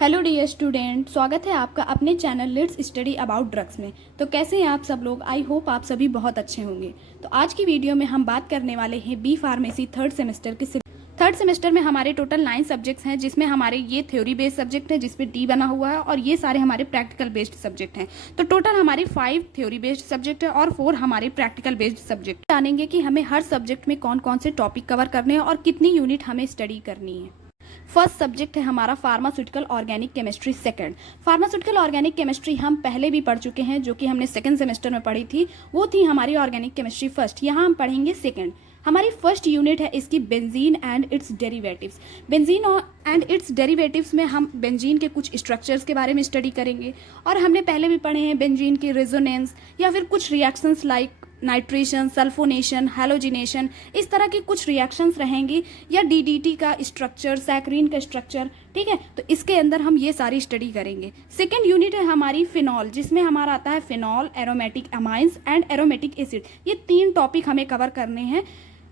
Hello dear student, स्वागत है आपका अपने channel let's study about drugs में। तो कैसे हैं आप सब लोग? आई होप आप सभी बहुत अच्छे होंगे। तो आज की वीडियो में हम बात करने वाले हैं बी फार्मेसी थर्ड सेमेस्टर के। थर्ड सेमेस्टर में हमारे टोटल 9 सब्जेक्ट्स हैं, जिसमें हमारे ये थ्योरी बेस्ड सब्जेक्ट है जिसपे डी बना हुआ है, और ये सारे हमारे प्रैक्टिकल बेस्ड सब्जेक्ट हैं। तो टोटल हमारे 5 थ्योरी बेस्ड सब्जेक्ट है और 4 हमारे प्रैक्टिकल बेस्ड सब्जेक्ट। जानेंगे कि हमें हर सब्जेक्ट में कौन कौन से टॉपिक कवर करने हैं और कितनी यूनिट हमें स्टडी करनी है। फर्स्ट सब्जेक्ट है हमारा pharmaceutical organic chemistry second. Pharmaceutical organic chemistry हम पहले भी पढ़ चुके हैं, जो कि हमने सेकंड सेमेस्टर में पढ़ी थी। वो थी हमारी ऑर्गेनिक केमिस्ट्री फर्स्ट। यहाँ हम पढ़ेंगे सेकंड। हमारी फर्स्ट यूनिट है इसकी benzene and it's derivatives. Benzene and it's derivatives में हम बेंजीन के कुछ स्ट्रक्चर्स के बारे में स्टडी करेंगे, और हमने पहले भी पढ़े हैं बेंजीन की रेजोनेंस या फिर कुछ reactions like nitration, sulphonation, halogenation, इस तरह की कुछ रिएक्शंस रहेंगी, या डीडीटी का स्ट्रक्चर, सैकरीन का स्ट्रक्चर। ठीक है, तो इसके अंदर हम ये सारी स्टडी करेंगे। सेकेंड यूनिट है हमारी फिनॉल, जिसमें हमारा आता है phenol, aromatic amines and aromatic acid. ये 3 टॉपिक हमें कवर करने हैं,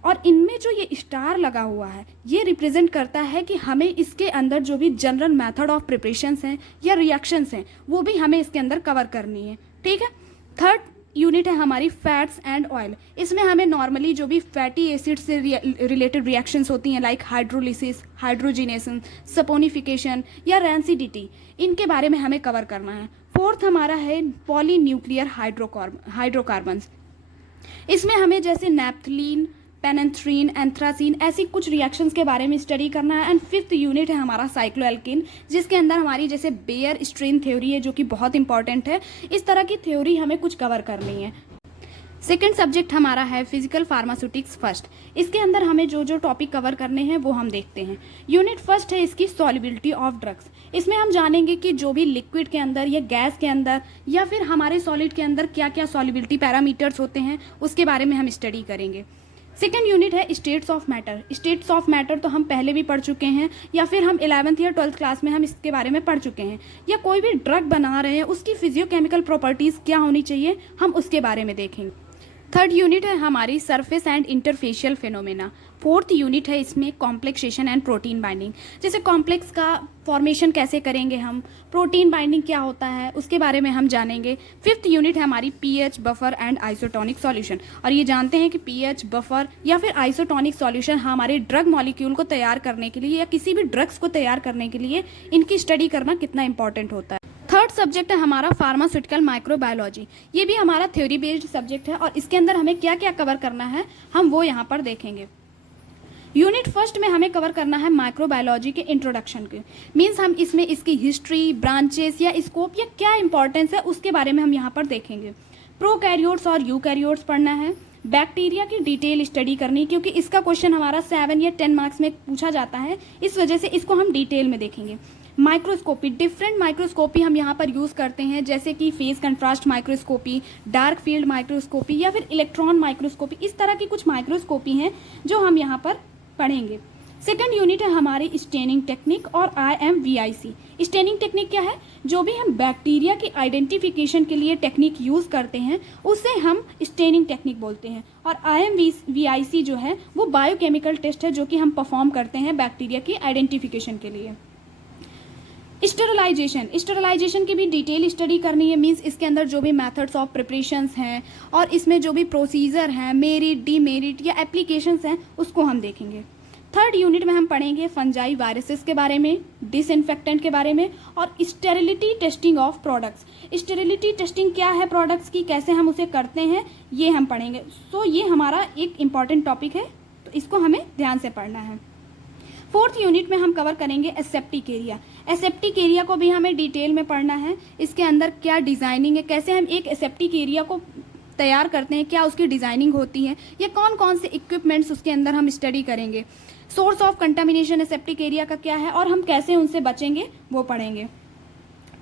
और इनमें जो ये स्टार लगा हुआ है ये रिप्रेजेंट करता है कि हमें इसके अंदर जो भी जनरल मेथड ऑफ प्रिपरेशंस हैं या रिएक्शंस हैं वो भी हमें इसके अंदर कवर करनी है। ठीक है, थर्ड यूनिट है हमारी फैट्स एंड ऑयल। इसमें हमें नॉर्मली जो भी फैटी एसिड से रिलेटेड रिएक्शंस होती हैं लाइक हाइड्रोलिसिस, हाइड्रोजिनेशन, सपोनिफिकेशन या रैंसिडिटी, इनके बारे में हमें कवर करना है। फोर्थ हमारा है पॉलीन्यूक्लियर हाइड्रोकार्बन्स। इसमें हमें जैसे नैप्थलीन, पेनेंथ्रीन, एंथ्रासीन, ऐसी कुछ रिएक्शंस के बारे में स्टडी करना है। एंड फिफ्थ यूनिट है हमारा साइक्लोएल्केन, जिसके अंदर हमारी जैसे बेयर स्ट्रेन थ्योरी है, जो कि बहुत इंपॉर्टेंट है। इस तरह की थ्योरी हमें कुछ कवर करनी है। सेकेंड सब्जेक्ट हमारा है फिजिकल फार्मास्यूटिक्स फर्स्ट। इसके अंदर हमें जो जो टॉपिक कवर करने हैं वो हम देखते हैं। यूनिट फर्स्ट है इसकी सॉल्युबिलिटी ऑफ ड्रग्स। इसमें हम जानेंगे कि जो भी लिक्विड के अंदर या गैस के अंदर या फिर हमारे सॉलिड के अंदर क्या क्या सॉल्युबिलिटी पैरामीटर्स होते हैं, उसके बारे में हम स्टडी करेंगे। सेकेंड यूनिट है states of matter. States of matter तो हम पहले भी पढ़ चुके हैं, या फिर हम 11th या 12th क्लास में हम इसके बारे में पढ़ चुके हैं। या कोई भी ड्रग बना रहे हैं उसकी फिजियोकेमिकल प्रॉपर्टीज़ क्या होनी चाहिए, हम उसके बारे में देखेंगे। थर्ड यूनिट है हमारी surface and interfacial phenomena. Fourth unit है इसमें कॉम्प्लेक्सेशन एंड प्रोटीन बाइंडिंग। जैसे कॉम्प्लेक्स का फॉर्मेशन कैसे करेंगे हम, प्रोटीन बाइंडिंग क्या होता है, उसके बारे में हम जानेंगे। फिफ्थ यूनिट है हमारी pH, buffer and isotonic solution. और ये जानते हैं कि पीएच, बफर या फिर आइसोटोनिक सॉल्यूशन हमारे ड्रग मॉलिक्यूल को तैयार करने के लिए या किसी भी ड्रग्स को तैयार करने के लिए इनकी स्टडी करना कितना इंपॉर्टेंट होता है। थर्ड सब्जेक्ट है हमारा फार्मास्यूटिकल माइक्रोबायोलॉजी। ये भी हमारा थ्योरी बेस्ड सब्जेक्ट है, और इसके अंदर हमें क्या क्या कवर करना है हम वो यहाँ पर देखेंगे। यूनिट फर्स्ट में हमें कवर करना है माइक्रोबायोलॉजी के इंट्रोडक्शन के। मीन्स हम इसमें इसकी हिस्ट्री, ब्रांचेस या स्कोप या क्या इंपॉर्टेंस है उसके बारे में हम यहाँ पर देखेंगे। प्रोकैरियोट्स और यूकैरियोट्स पढ़ना है। बैक्टीरिया की डिटेल स्टडी करनी, क्योंकि इसका क्वेश्चन हमारा 7 या 10 मार्क्स में पूछा जाता है, इस वजह से इसको हम डिटेल में देखेंगे। माइक्रोस्कोपी, डिफरेंट माइक्रोस्कोपी हम यहाँ पर यूज़ करते हैं, जैसे कि face contrast microscopy, dark field microscopy या फिर इलेक्ट्रॉन माइक्रोस्कोपी। इस तरह की कुछ माइक्रोस्कोपी हैं जो हम यहाँ पर पढ़ेंगे। सेकेंड यूनिट है हमारी स्टेनिंग टेक्निक और IMVIC। स्टेनिंग टेक्निक क्या है? जो भी हम बैक्टीरिया की आइडेंटिफिकेशन के लिए टेक्निक यूज़ करते हैं उसे हम स्टेनिंग टेक्निक बोलते हैं। और IMVIC जो है वो बायोकेमिकल टेस्ट है जो कि हम परफॉर्म करते हैं बैक्टीरिया की आइडेंटिफिकेशन के लिए। स्टेरिलाइजेशन की भी डिटेल स्टडी करनी है। मींस इसके अंदर जो भी मेथड्स ऑफ प्रिपरेशंस हैं और इसमें जो भी प्रोसीजर हैं, मेरिट, डीमेरिट या एप्लीकेशंस हैं, उसको हम देखेंगे। थर्ड यूनिट में हम पढ़ेंगे फंजाई वायरसेस के बारे में, डिसइंफेक्टेंट के बारे में, और sterility testing of products. Sterility testing क्या है प्रोडक्ट्स की, कैसे हम उसे करते हैं, ये हम पढ़ेंगे। सो ये हमारा एक इम्पॉर्टेंट टॉपिक है, तो इसको हमें ध्यान से पढ़ना है। फोर्थ यूनिट में हम कवर करेंगे एसेप्टिक एरिया। एसेप्टिक एरिया को भी हमें डिटेल में पढ़ना है। इसके अंदर क्या डिज़ाइनिंग है, कैसे हम एक एसेप्टिक एरिया को तैयार करते हैं, क्या उसकी डिज़ाइनिंग होती है, या कौन कौन से इक्विपमेंट्स उसके अंदर हम स्टडी करेंगे। Source of contamination aseptic area का क्या है और हम कैसे उनसे बचेंगे वो पढ़ेंगे।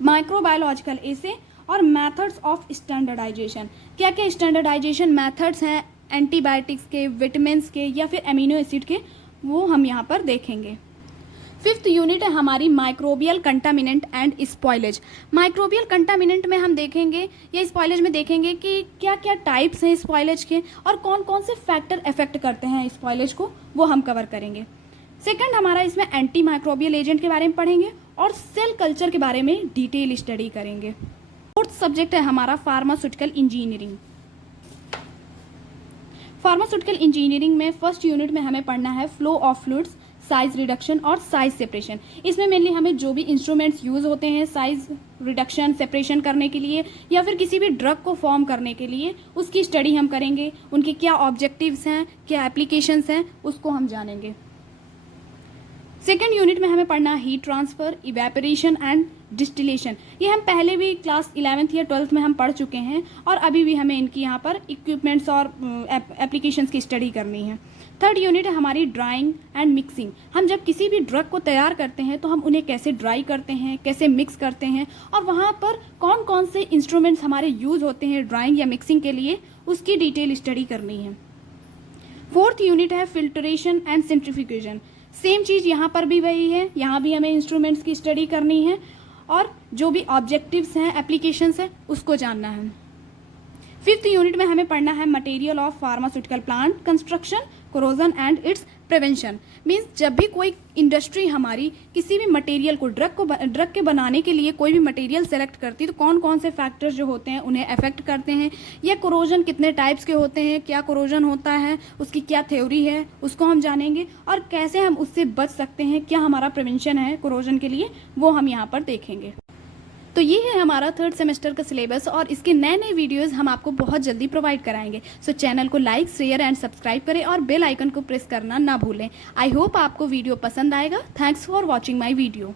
माइक्रोबायोलॉजिकल एसे और मेथड्स ऑफ स्टैंडर्डाइजेशन। क्या क्या स्टैंडर्डाइजेशन मेथड्स हैं एंटीबायोटिक्स के, विटामिन के या फिर अमीनो एसिड के, वो हम यहाँ पर देखेंगे। फिफ्थ यूनिट है हमारी microbial contaminant and spoilage. Microbial contaminant में हम देखेंगे या स्पॉइलेज में देखेंगे कि क्या क्या टाइप्स हैं स्पॉइलेज के और कौन कौन से फैक्टर इफेक्ट करते हैं स्पॉइलेज को, वो हम कवर करेंगे। सेकंड हमारा इसमें एंटी माइक्रोबियल एजेंट के बारे में पढ़ेंगे और सेल कल्चर के बारे में डिटेल स्टडी करेंगे। फोर्थ सब्जेक्ट है हमारा फार्मास्यूटिकल इंजीनियरिंग। फार्मास्यूटिकल इंजीनियरिंग में फर्स्ट यूनिट में हमें पढ़ना है flow of fluids, size reduction और साइज सेपरेशन। इसमें मेनली हमें जो भी इंस्ट्रूमेंट्स यूज़ होते हैं साइज रिडक्शन सेपरेशन करने के लिए या फिर किसी भी ड्रग को फॉर्म करने के लिए, उसकी स्टडी हम करेंगे। उनके क्या ऑब्जेक्टिव्स हैं, क्या एप्लीकेशंस हैं, उसको हम जानेंगे। सेकेंड यूनिट में हमें पढ़ना है heat transfer, evaporation and distillation. ये हम पहले भी क्लास 11th या 12th में हम पढ़ चुके हैं और अभी भी हमें इनकी यहाँ पर इक्विपमेंट्स और एप्लीकेशंस की स्टडी करनी है। थर्ड यूनिट है हमारी ड्राइंग एंड मिक्सिंग। हम जब किसी भी ड्रग को तैयार करते हैं तो हम उन्हें कैसे ड्राई करते हैं, कैसे मिक्स करते हैं और वहाँ पर कौन कौन से इंस्ट्रूमेंट्स हमारे यूज़ होते हैं ड्राइंग या मिक्सिंग के लिए, उसकी डिटेल स्टडी करनी है। फोर्थ यूनिट है फिल्ट्रेशन एंड सेंट्रीफ्यूगेशन। सेम चीज़ यहाँ पर भी वही है, यहाँ भी हमें इंस्ट्रूमेंट्स की स्टडी करनी है और जो भी ऑब्जेक्टिव्स हैं, एप्लीकेशंस हैं, उसको जानना है। फिफ्थ यूनिट में हमें पढ़ना है material of pharmaceutical plant construction, corrosion and it's prevention. Means जब भी कोई इंडस्ट्री हमारी किसी भी मटेरियल को ड्रग के बनाने के लिए कोई भी मटेरियल सेलेक्ट करती है तो कौन कौन से फैक्टर्स जो होते हैं उन्हें अफेक्ट करते हैं, या कोरोजन कितने टाइप्स के होते हैं, क्या कोरोजन होता है, उसकी क्या थ्योरी है, उसको हम जानेंगे और कैसे हम उससे बच सकते हैं, क्या हमारा प्रिवेंशन है कोरोजन के लिए, वो हम यहाँ पर देखेंगे। तो ये है हमारा थर्ड सेमेस्टर का सिलेबस और इसके नए नए वीडियोस हम आपको बहुत जल्दी प्रोवाइड कराएंगे। सो चैनल को लाइक शेयर एंड सब्सक्राइब करें और बेल आइकन को प्रेस करना ना भूलें। आई होप आपको वीडियो पसंद आएगा। Thanks for watching my video.